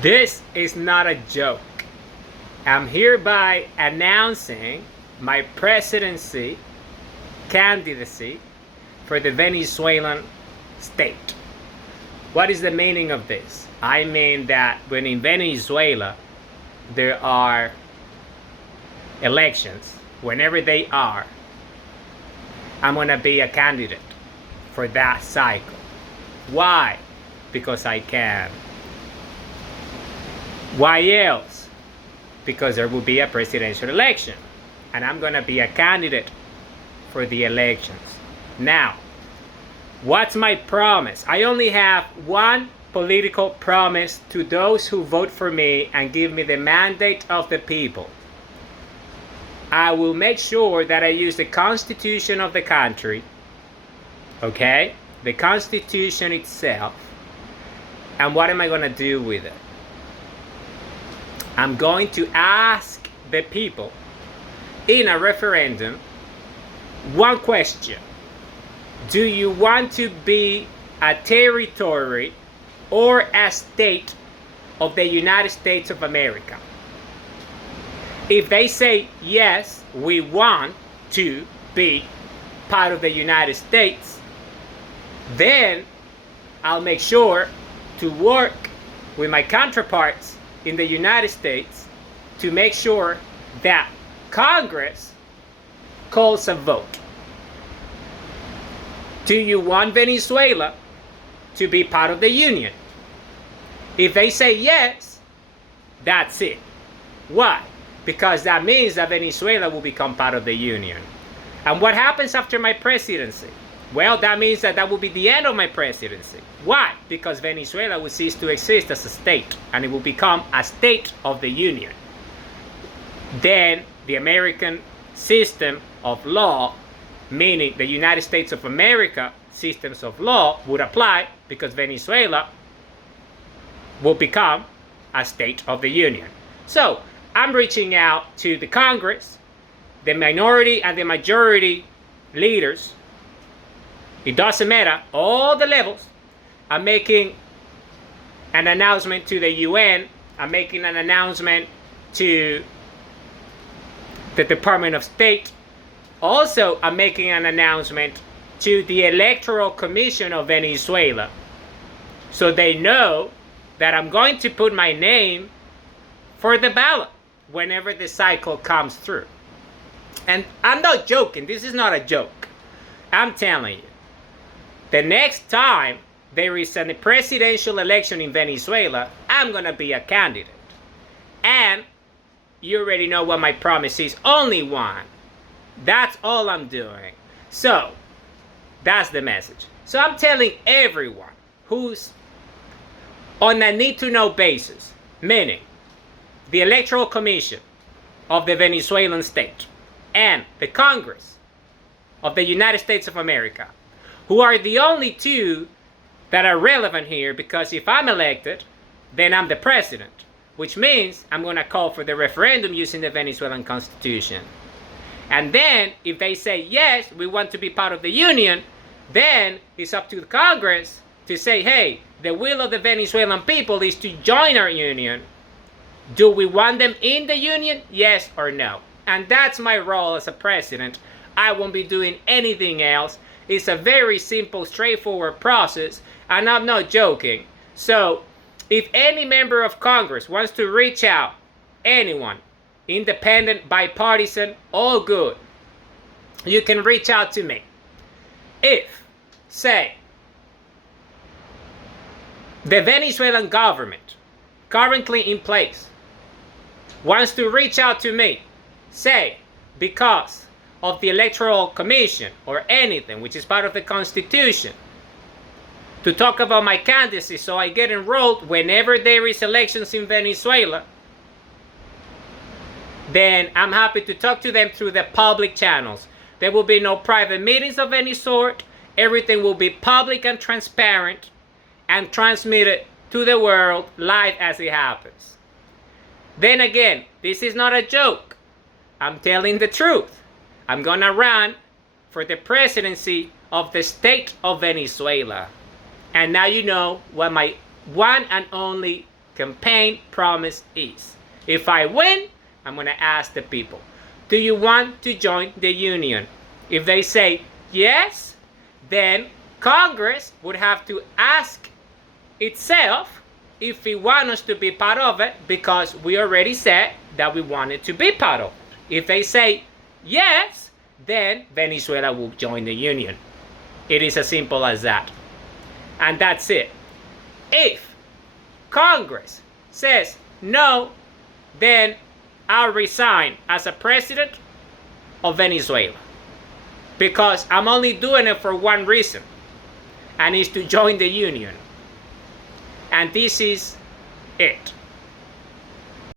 This is not a joke. I'm hereby announcing my presidency candidacy for the Venezuelan state. What is the meaning of this? I mean that when in Venezuela there are elections, whenever they are, I'm gonna be a candidate for that cycle. Why? Because I can. Why else? Because there will be a presidential election and I'm gonna be a candidate for the elections. Now, what's my promise? I only have one political promise to those who vote for me and give me the mandate of the people. I will make sure that I use the Constitution of the country, okay? The Constitution itself. And what am I going to do with it? I'm going to ask the people in a referendum one question. Do you want to be a territory or a state of the United States of America? If they say, yes, we want to be part of the United States, then I'll make sure to work with my counterparts in the United States to make sure that Congress calls a vote. Do you want Venezuela to be part of the Union? If they say yes, that's it. Why? Because that means that Venezuela will become part of the Union. And what happens after my presidency? Well, that means that will be the end of my presidency. Why? Because Venezuela will cease to exist as a state and it will become a state of the Union. Then the American system of law, meaning the United States of America systems of law, would apply because Venezuela will become a state of the Union. So I'm reaching out to the Congress, the minority and the majority leaders. It doesn't matter, all the levels. I'm making an announcement to the UN. I'm making an announcement to the Department of State. Also, I'm making an announcement to the Electoral Commission of Venezuela, so they know that I'm going to put my name for the ballot whenever the cycle comes through. And I'm not joking. This is not a joke. I'm telling you. The next time there is a presidential election in Venezuela, I'm going to be a candidate. And you already know what my promise is. Only one. That's all I'm doing. So, that's the message. So I'm telling everyone who's on a need-to-know basis, meaning the Electoral Commission of the Venezuelan state and the Congress of the United States of America, who are the only two that are relevant here, because if I'm elected, then I'm the president, which means I'm going to call for the referendum using the Venezuelan Constitution. And then, if they say, yes, we want to be part of the Union, then it's up to the Congress to say, hey, the will of the Venezuelan people is to join our Union. Do we want them in the Union? Yes or no? And that's my role as a president. I won't be doing anything else. It's a very simple, straightforward process, and I'm not joking. So, if any member of Congress wants to reach out, anyone, independent, bipartisan, all good, you can reach out to me. If, say, the Venezuelan government, currently in place, wants to reach out to me, say, because of the Electoral Commission or anything, which is part of the Constitution, to talk about my candidacy so I get enrolled whenever there is elections in Venezuela, then I'm happy to talk to them through the public channels. There will be no private meetings of any sort. Everything will be public and transparent and transmitted to the world live as it happens. Then again, this is not a joke. I'm telling the truth. I'm gonna run for the presidency of the state of Venezuela. And now you know what my one and only campaign promise is. If I win, I'm going to ask the people, do you want to join the union? If they say yes, then Congress would have to ask itself if we want us to be part of it, because we already said that we wanted to be part of it. If they say yes, then Venezuela will join the union. It is as simple as that. And that's it. If Congress says no, then I'll resign as a president of Venezuela. Because I'm only doing it for one reason, and it's to join the union. And this is it.